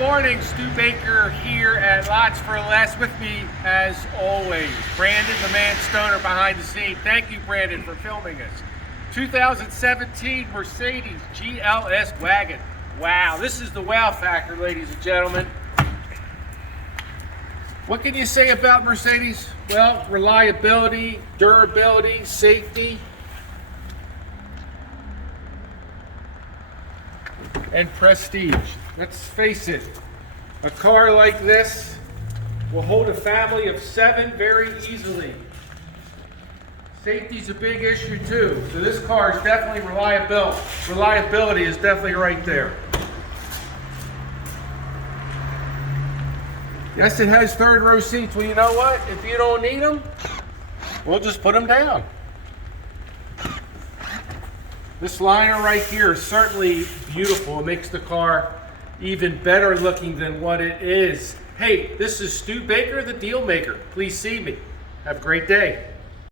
morning, Stu Baker here at Lots for Less. With me, as always, Brandon, the man stoner behind the scene. Thank you, Brandon, for filming us. 2017 Mercedes GLS wagon. Wow, this is the wow factor, ladies and gentlemen. What can you say about Mercedes? Well, reliability, durability, safety, and prestige. Let's face it, a car like this will hold a family of 7 very easily. Safety's a big issue too, so this car is definitely reliable. Reliability is definitely right there. Yes, it has third row seats. Well, you know what? If you don't need them, we'll just put them down. This liner right here is certainly beautiful. It makes the car even better looking than what it is. Hey, this is Stu Baker, the Deal Maker. Please see me. Have a great day.